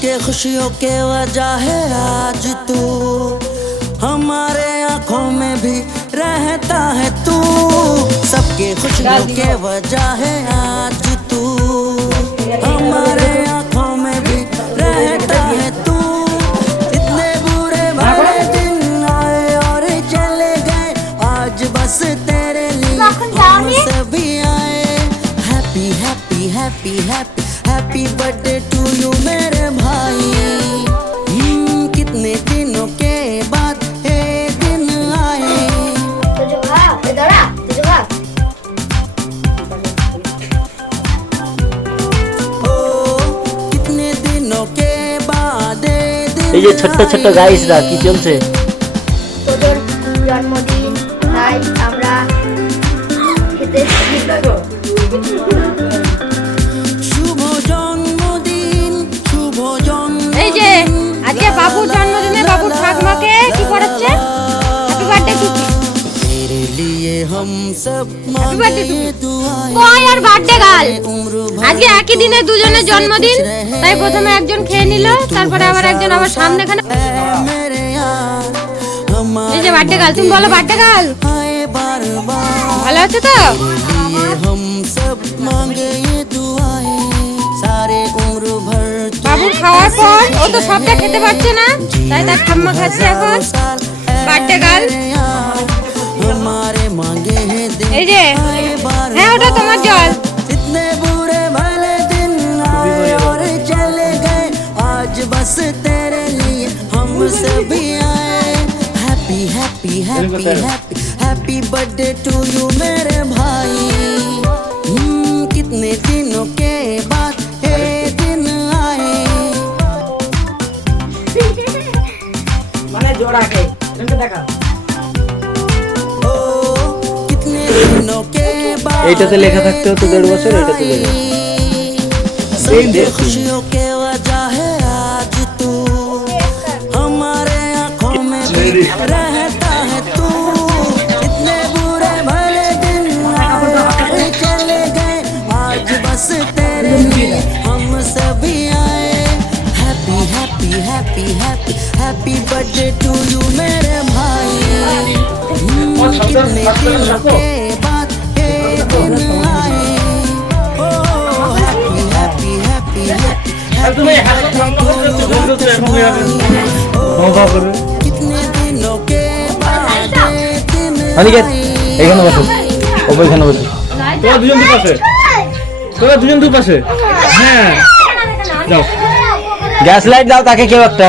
सबके खुशियों के वजह है आज तू। हमारे आँखों में भी रहता है तू। सबके खुशियों के वजह है आज तू। हमारे आँखों में भी रहता है तू। इतने बुरे भरे दिन आए और चले गए। आज बस तेरे लिए हम सभी आए। Happy happy happy happy happy birthday ये छत्तर छत्तर गाइस ना कीजिए हमसे हम सब birthday मांगे to ये दुआएं কই আর বার্থডে গাল उम्र भर আজকে একই দিনে দুজনের জন্মদিন তাই প্রথমে একজন খেয়ে নিল তারপরে আবার একজন আবার সামনে খানে है मेरे यार हमारे এই যে বার্থডে গাল তুমি বলো বার্থডে গাল आए बार बार ভালো আছো তো लिए हम सब मांगे ये दुआएं सारे उम्र भर तू বাবুর খাওয়ার পর ও তো সবটা খেতে পারছে না তাই তার ঠাম্মা খাচ্ছে এখন বার্থডে গাল हमारे मांगे हैं दिन এই যে आए बार হ্যাঁ ওটা তোমার জল इतने बुरे भले दिन आए और चले गए आज बस तेरे लिए हम सभी आए happy happy happy happy happy birthday to you मेरे भाई हम्म, कितने दिनों के बाद ये दिन आए মানে জোড়াকে এটাকে দেখা এইটাতে লেখা থাকতে হতো দেড় বছর এটাতে happy happy happy birthday to you मेरे भाई कितने दिन के অনিকেত এখানে বসো। ও এখানে বসো। তোরা দুজন দু পাশে। তোরা দুজন দু পাশে। হ্যাঁ। যাও। গ্যাস লাইট দাও তাকে কেউ একটা।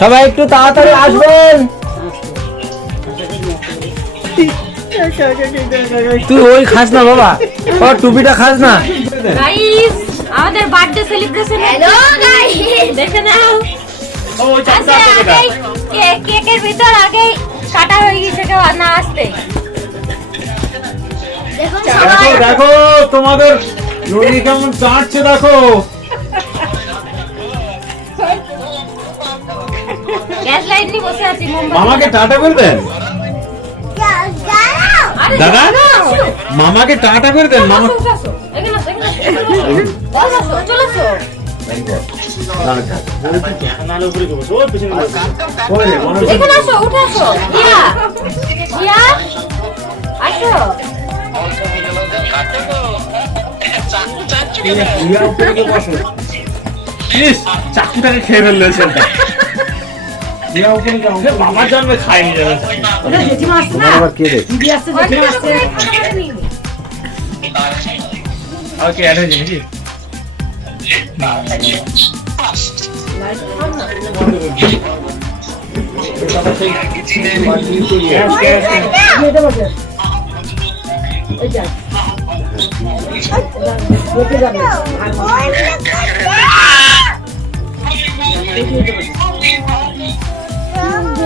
সবাই একটু তাড়াতাড়ি আসবেন। তুই ওই খাস না বাবা। ও টুপিটা খাস না। গাইস আমাদের বার্থডে সেলিব্রেশন হ্যালো গাইস দেখে নাও। ও ওই আচ্ছা কেকের ভিতর আগেই কাটা হয়ে গেছে কেউ না আসতে। দেখো দেখো তোমাদের রোদি কেমন কাটছে দেখো। গ্যাস লাইট নিয়ে বসে আছি মোমবাতি মামাকে টাটা বলবেন? দাদা? মামাকে টাটা করে দেন মামা। চাকুটাকে খেয়ে ফেলল সেটা বাবার জন্মে খাইনি যাবে ধরে খাবার নিইনি। ওকে অ্যাড হয়েছে নাকি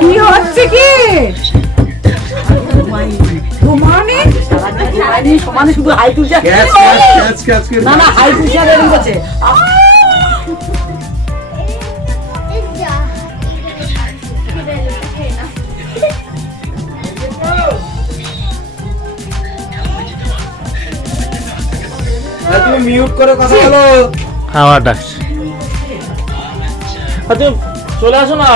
কি হচ্ছে কি? সমানে সমানে শুধু হাই তুলছে। না না হাই তুলছে এরকম করছে তুমি মিউট করে কথা বলো। আমার ডাকছে। আচ্ছা চলে আসো না।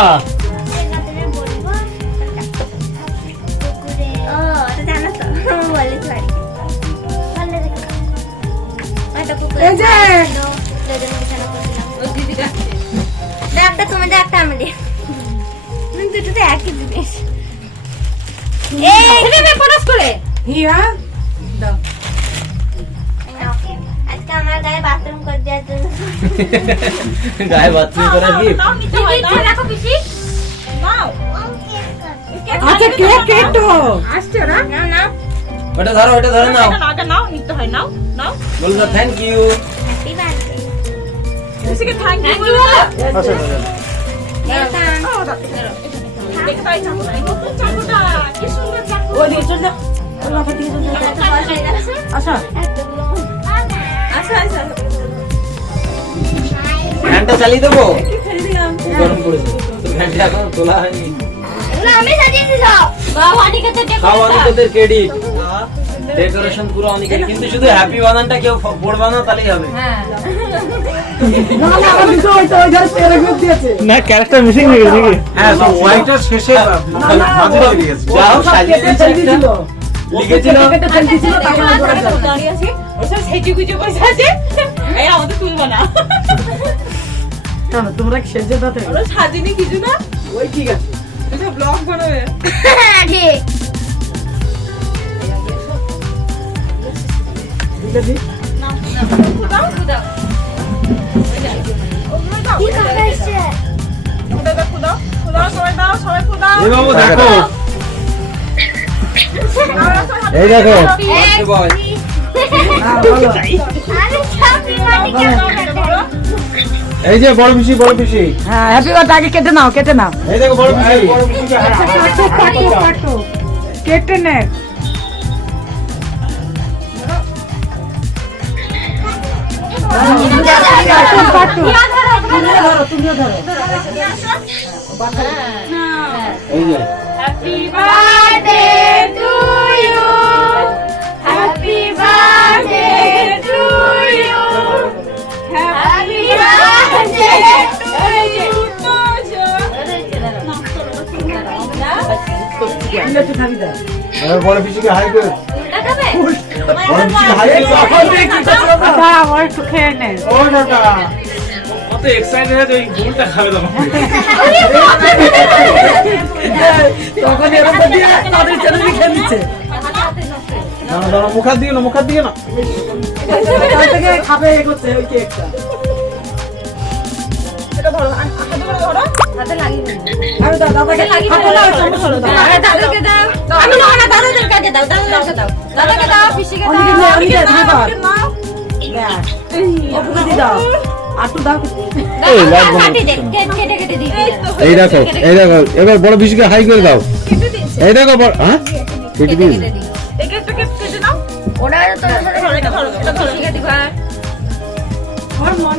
এখানে নে, পটাশ করে। হিয়া আজকে আমার গায়ে বাথরুম করে দেওয়ার জন্য। গায়ে বাথরুম করে কি রাখো পিসি। আচ্ছা কেক কেক তো না? না ওটা ধরো ওটা ধরে নাও। বলো। না thank you happy birthday thank you আচ্ছা ওই দিকে চল যা ওই ফ্যানটা চালিয়ে দেবো গরম করেছে ফ্যানটা এখন তোলা হয়নি অনিকেতে ডেকোরেশন পুরো অনিকের কিন্তু শুধু হ্যাপি বানানটা কেউ পড়বা না তাহলেই হবে হ্যাঁ। না ক্যারেক্টার মিসিং হয়ে গেছে হ্যাঁ সব শেষে মাঝে সাজিয়ে লিখেছিল। দাঁড়িয়ে আছি ওসব গুজে বসে আছে এই আমাদের তুলবো তোমরা কি সেজে দাতে সাজিনি কিছু না ওই ঠিক আছে ব্লগ বানাবে ঠিক বুঝে দি কি কাকা এসছে এই দেখো এই যে বড় পিসি বড় পিসি। হ্যাঁ হ্যাপি বার্থডে আগে কেটে নাও কেটে নাও। এই দেখো বড় পিসি। কাটো কাটো কেটে নে। এই যে happy birthday to you happy birthday to you happy birthday তুলে একটু খাবি এবার বড় পিসিকে হাই করে করে দাঁড়া আমার একটু খেয়ে নে ও টাটা কত এক্সাইটেড হয়ে ওই গোলটা খাবে তখন তখন এরকম দিয়ে তাদের চ্যানেলে খেয়ে নিচ্ছে না না মুখার না মুখার না তার থেকে খাবে এ করছে ওই কেকটা আরে দাও দাদাকে হাতে দাও ধরো দাও দাদাকে দাও আমি না না দাদাদের কাছে দাও দাদাদেরকে দাও দাদাকে দাও পিসিকে দাও অনেকে নিয়ে অনেকে ধার অপুকে দিয়ে দাও আটু দাও এই দে দেখো এই দেখো এবার বড় পিসিকে হাই করে দাও এই দেখো হ্যাঁ কেটে দিন ওরা মন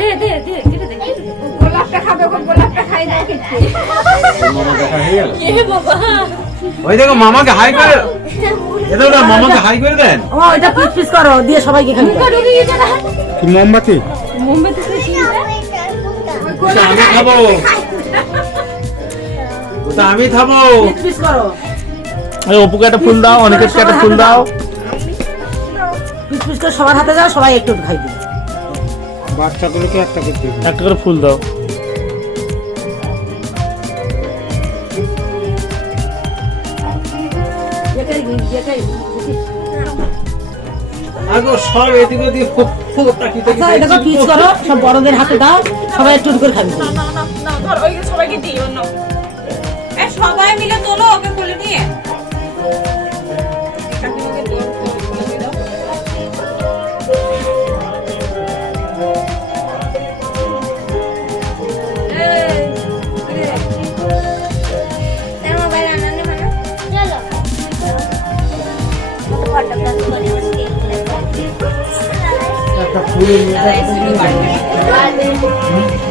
দে দে দে দে গোলাপটা খাবে গোলাপটা খাই দাও কেটে মামা দেখা হয়ে গেল এ বাবা ওই দেখো মামাকে হাই করে এটা মামাকে হাই করে দেন ও এটা পিস পিস করো দিয়ে সবাইকে না কি মোমবাতি মোমবাতি ওটা আমি খাব ওটা আমি খাব পিস পিস করো এই অপুকে একটা ফুল দাও অনেকের একটা ফুল দাও পিস পিস করে সবার হাতে যাও সবাই একটু খাই দিবে বাচ্চাগুলোকে একটা করে দিও একটা করে ফুল দাও। সব এদিকে ওদিকে আচ্ছা করো সব বড়দের হাতে দাও সবাই একটু করে খাবি। সবাই মিলে তোলো ওকে কোলে নিয়ে।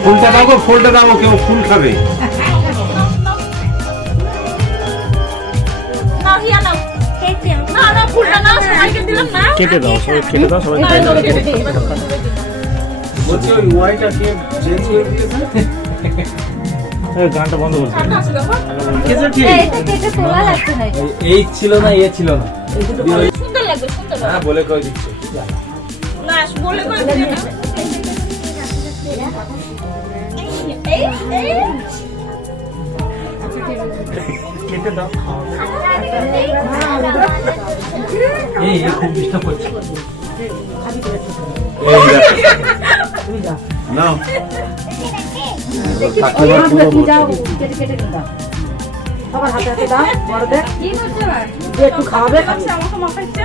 ফুলটা দাও গো, ফুলটা দাও কেউ ফুল খাবে। না না ফুলটা না সবাইকে দিলাম না কেটে দাও সবাই কেটে দাও। সবাই বলছি ওই ওয়াইটা কে চেঞ্জ করে দিয়েছে? গানটা বন্ধ করছে। কেটে এই ছিল না এ ছিল না। সুন্দর লাগবে সুন্দর হ্যাঁ বলে কই দিচ্ছে? এই দাও। এই খুব ডিস্টার্ব করছে। নাও। সবার হাতে হাতে দাও বড়দের। একটু খাওয়াবে? আমাকে মাখাচ্ছে?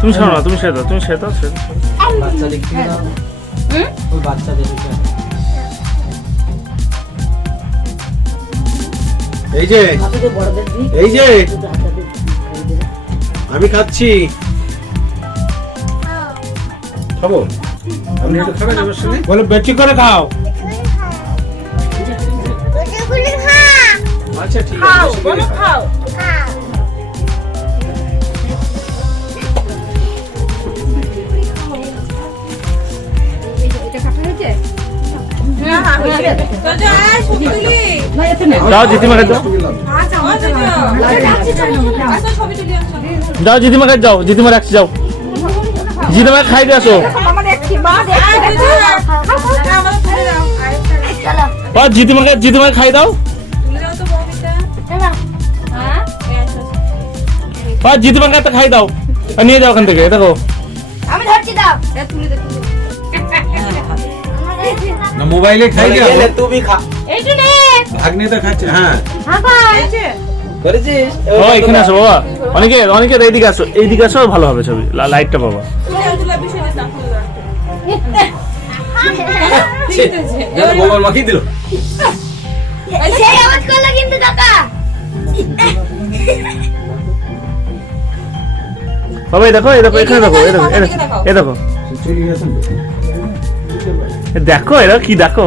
তুমি শোনো না তুমি সেটা তুমি সেটা সেটা বাচ্চা দেখতে না। ওই বাচ্চা দেখতে এই যে এই যে। আমি খাচ্ছি। খাব? আপনি একটু খাবেন আমার সঙ্গে বলো বেশি করে খাও। আচ্ছা ঠিক আছে করে খাও। না এতে নেই যাও জিতিমাকে যাও যাও জিতিমাকে যাও জিতিমা রাখছি যাও। জিতিমাকে খাই দিয়ে আসো ও জিতিমাকে জিতিমাকে খাই দাও। ও জিতিমাকে একটা খাই দাও। নিয়ে যাও ওখান থেকে দেখো। আমি ধরছি দাও না মোবাইলে খাই তুমি খা ভাগ্নে তো খাচ্ছে হ্যাঁ। করেছিস? ও এখানে আসো বাবা। অনেকে অনেকে এইদিকে আসো। এইদিকে আসো ভালো হবে ছবি। লাইটটা বাবা গোবর মাখিয়ে দিল। সেই আওয়াজ করল কিন্তু কাকা। বাবা এই দেখো এই দেখো এখানে দেখো এই দেখো এই দেখো, এ দেখো এরা কি দেখো?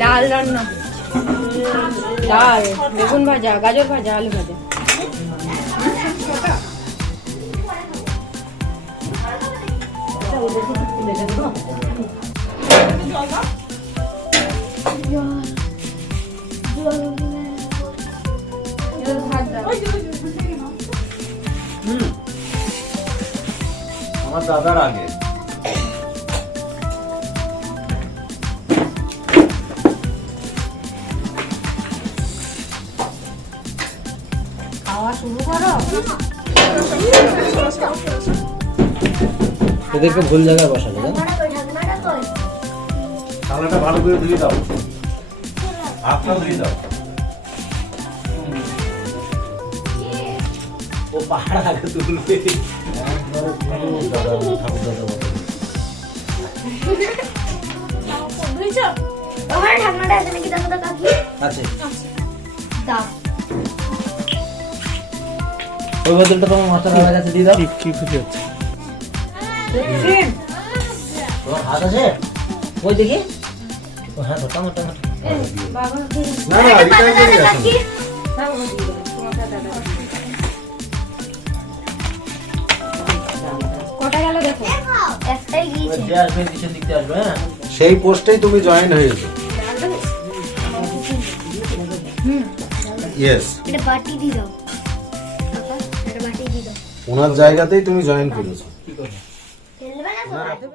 ডাল রান্না। ডাল বেগুন ভাজা গাজর ভাজা আলু ভাজা। আমার দাদার আগে। খাওয়া শুরু করো। এদেরকে ভুল জায়গায় বসালে জানো? থালাটা ভালো করে ধুয়ে দাও। হাতটা ধুয়ে দাও। ও পাহাড় আগে তুলবে। আছে। দাও। ওই বোতলটা তোমার মাস্টার বাবার কাছে দিয়ে দাও। কি খুশি হচ্ছে? তোমার হাত আছে? ওই দেখি। ও হ্যাঁ না না রিটার্ন করে গেছে কাকি কটা গেল দেখো? একটাই গিয়েছে। যে আসবে পিছন দিকতে আসবে হ্যাঁ? সেই পোস্টেই তুমি জয়েন হয়েছো। ইয়েস এটা দিয়ে দাও। ওনার জায়গাতেই তুমি জয়েন করেছ।